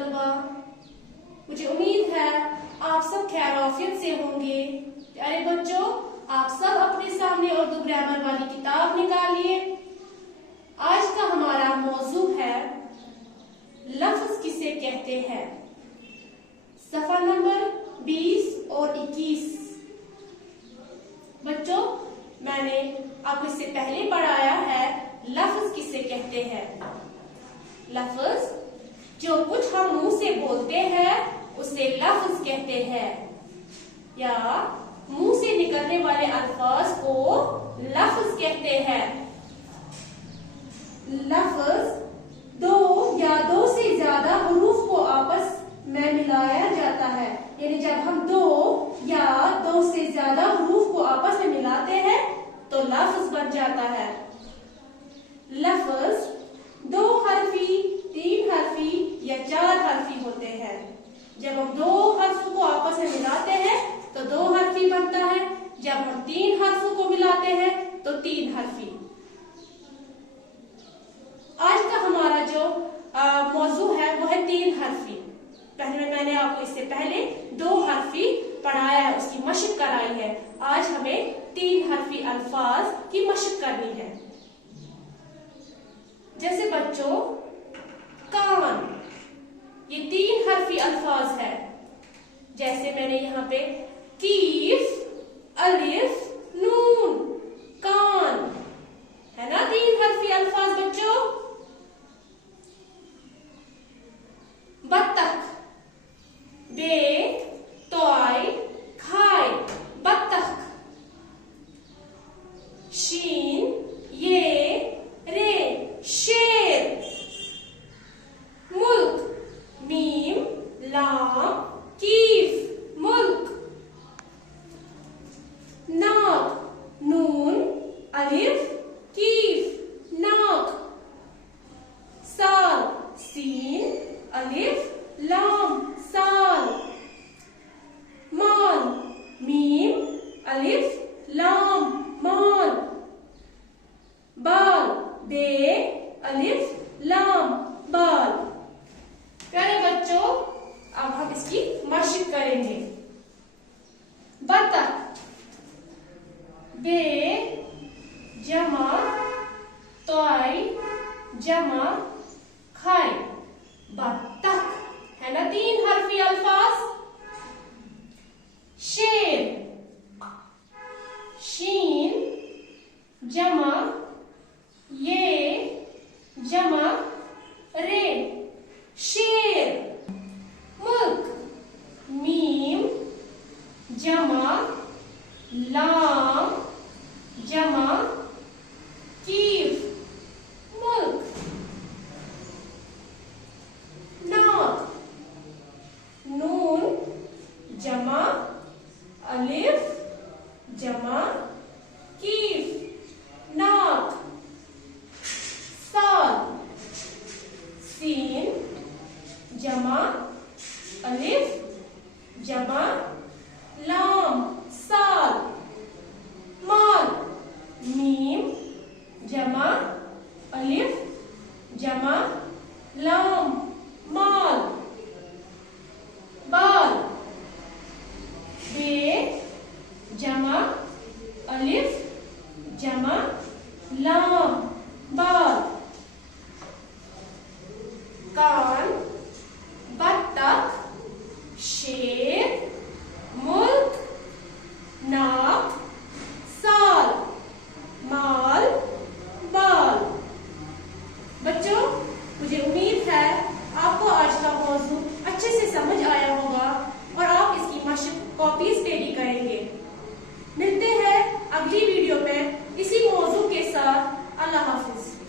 तलबा, मुझे उम्मीद है आप सब खैर-ओ-आफियत से होंगे। प्यारे बच्चों, आप सब अपने सामने उर्दू ग्रामर वाली किताब निकालिए। आज का हमारा मौजू है लफ्ज किसे कहते हैं। सफा नंबर 20 और 21। बच्चों, मैंने आपको इससे पहले पढ़ाया है लफ्ज किसे कहते हैं। लफ्ज जो कुछ हम मुंह से बोलते हैं उसे लफ्ज कहते हैं, या मुंह से निकलने वाले अल्फाज को लफ्ज कहते हैं। लफ्ज दो या दो से ज्यादा हुरूफ को आपस में मिलाया जाता है, यानी जब हम दो या दो से ज्यादा हुरूफ को आपस में मिलाते हैं तो लफ्ज बन जाता है। लफ्ज दो हरफी, तीन हरफी या चार हरफी होते हैं। जब हम दो हर्फों को आपस में मिलाते हैं तो दो हरफी बनता है, जब हम तीन हर्फों को मिलाते हैं तो तीन हरफी। आज का हमारा जो मौजू है वो है तीन हरफी। पहले मैंने आपको इससे पहले दो हरफी पढ़ाया है, उसकी मशक कराई है। आज हमें तीन हरफी अल्फाज की मशक करनी है। जैसे बच्चों, कान, ये तीन हरफी अल्फाज है। जैसे मैंने यहाँ पे कीफ, अलिफ, नून, कान, है ना तीन हरफी अल्फाज बच्चों। बत्तख, बे, तोय, खाय, बत्तख। शीन, ये, रे, शेर। मुल्क, मीम, लाम, कीफ, मुल्क। नाक, नून, अलिफ, कीफ, नाक। साल, सीन, अलिफ, लाम, साल। मान, मीम, अलिफ, लाम, मान। बाल, बे, अलिफ, लाम, बाल। प्यारे बच्चों, अब हम इसकी मशक करेंगे। बत्तख, बे जमा तोय जमा खाय, बत्तख, है ना तीन हरफी अल्फाज। शेर, शीन जमा ये जमा रे, शेर। मुल्क, मीम जमा लाम जमा कीफ, मुल्क। नाक, नून जमा अलिफ जमा कीफ, नाक। साल, सीन जमा अलिफ जमा लाम, साल। माल, मीम जमा अलिफ जमा लाम, माल। बाल, बे जमा अलिफ जमा लाम, बाल।